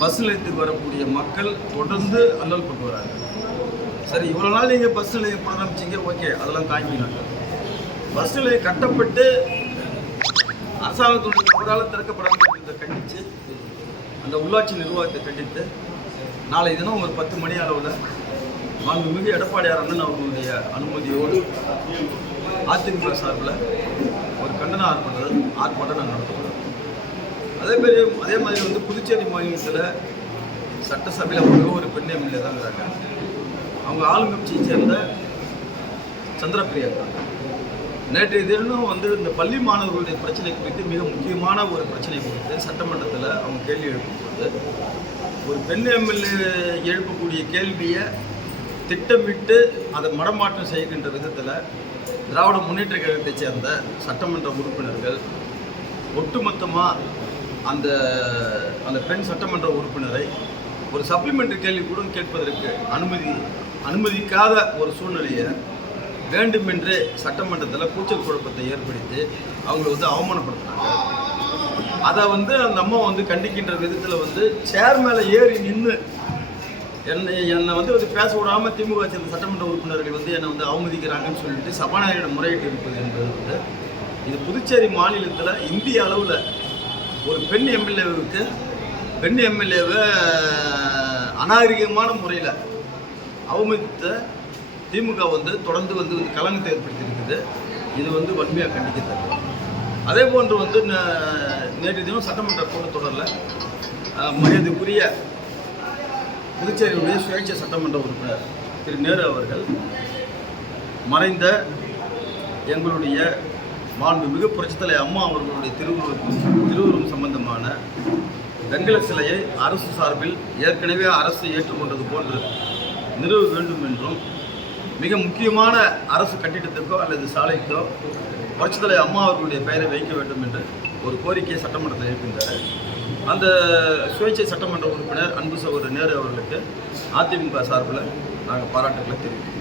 Bus நிலையத்துக்கு வரக்கூடிய மக்கள் தொடர்ந்து அல்லல் பட்டு வராங்க. சரி இவ்வளோ நாள் நீங்கள் பஸ் நிலையம் புனரமைச்சிங்க ஓகே அதெல்லாம் தாங்கினாங்க பஸ் நிலையம் கட்டப்பட்டு அரசாங்கத்துடைய அவரால் திறக்கப்படாமல் கண்டித்து அந்த உள்ளாட்சி நிர்வாகத்தை கண்டித்து நாளை தினம் ஒரு பத்து மணி அளவில் மாண்புமிகு எடப்பாடியார் அண்ணன் அவர்களுடைய அனுமதியோடு அதிமுக சார்பில் ஒரு கண்டன ஆர்ப்பாட்டம் ஆர்ப்பாட்டம் நாங்கள் நடத்துவோம் அதே மாதிரி அதே மாதிரி வந்து புதுச்சேரி மாநிலத்தில் சட்டசபையில் ஒரே ஒரு பெண் எம்எல்ஏ தான் இருக்கிறாங்க அவங்க ஆளுங்கட்சியை சேர்ந்த சந்திரபிரியா இருக்காங்க. நேற்றைய தினம் வந்து இந்த பள்ளி மாணவர்களுடைய பிரச்சனை குறித்து மிக முக்கியமான ஒரு பிரச்சனை குறித்து சட்டமன்றத்தில் அவங்க கேள்வி எழுப்பும்போது ஒரு பெண் எம்எல்ஏ எழுப்பக்கூடிய கேள்வியை திட்டமிட்டு அதை மடமாற்றம் செய்கின்ற விதத்தில் திராவிட முன்னேற்ற கழகத்தைச் சேர்ந்த சட்டமன்ற உறுப்பினர்கள் ஒட்டுமொத்தமாக அந்த அந்த பெண் சட்டமன்ற உறுப்பினரை ஒரு சப்ளிமெண்ட்ரி கேள்வி கூட கேட்பதற்கு அனுமதி அனுமதிக்காத ஒரு சூழ்நிலையை வேண்டுமென்றே சட்டமன்றத்தில் கூச்சல் குழப்பத்தை ஏற்படுத்தி அவங்களை வந்து அவமானப்படுத்துனாங்க அதை வந்து அந்த அம்மா வந்து கண்டிக்கின்ற விதத்தில் வந்து சேர் மேலே ஏறி நின்று என்னை என்னை வந்து வந்து பேச விடாமல் திமுக சேர்ந்த சட்டமன்ற உறுப்பினர்கள் வந்து என்னை வந்து அவமதிக்கிறாங்கன்னு சொல்லிட்டு சபாநாயகரிடம் முறையிட்டு இருப்பது என்பது வந்து இது புதுச்சேரி மாநிலத்தில் இந்திய அளவில் ஒரு பெண் எம்எல்ஏவுக்கு பெண் எம்எல்ஏவை அநாகரிகமான முறையில் அவமதித்த திமுக வந்து தொடர்ந்து வந்து வந்து ஏற்படுத்தியிருக்குது. இது வந்து வன்மையாக கண்டிக்கத்தக்கது அதே போன்று வந்து நேற்று தினம் சட்டமன்ற கூட்டத்தொடரில் மரியாதைக்குரிய புதுச்சேரியுடைய சுயேட்சை சட்டமன்ற உறுப்பினர் திரு நேரு அவர்கள் மறைந்த எங்களுடைய மாண்புமிகு புரட்சித்தலை அம்மா அவர்களுடைய திருவுருவம் திருவுருவம் சம்பந்தமான வெங்கல சிலையை அரசு சார்பில் ஏற்கனவே அரசு ஏற்றுக்கொண்டது போன்று நிறுவ வேண்டும் என்றும் மிக முக்கியமான அரசு கட்டிடத்துக்கோ அல்லது சாலைக்கோ புரட்சித்தலை அம்மா அவர்களுடைய பெயரை வைக்க வேண்டும் என்று ஒரு கோரிக்கையை சட்டமன்றத்தில் இருக்கின்றார் அந்த சுயேட்சை சட்டமன்ற உறுப்பினர் அன்பு சகோதரர் நேரு அவர்களுக்கு அதிமுக சார்பில் நாங்கள் பாராட்டுகளை தெரிவிக்கிறோம்.